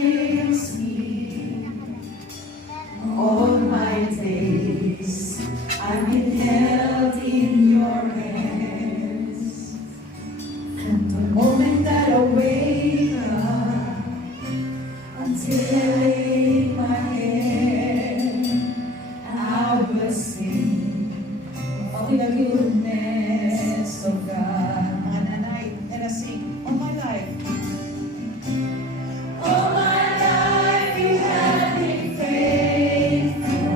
with me all my days. I've been held in your hands from the moment that I wake up until I lay my head. I will sing of the goodness of God. Mga nanay, let us sing all my life. All my life you have been faithful.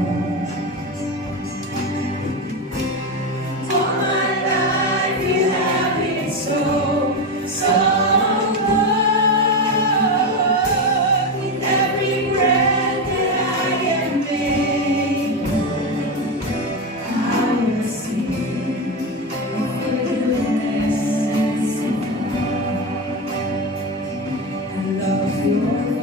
All my life you have been so, so good. With every breath that I am able, I will sing of the goodness of God. I love your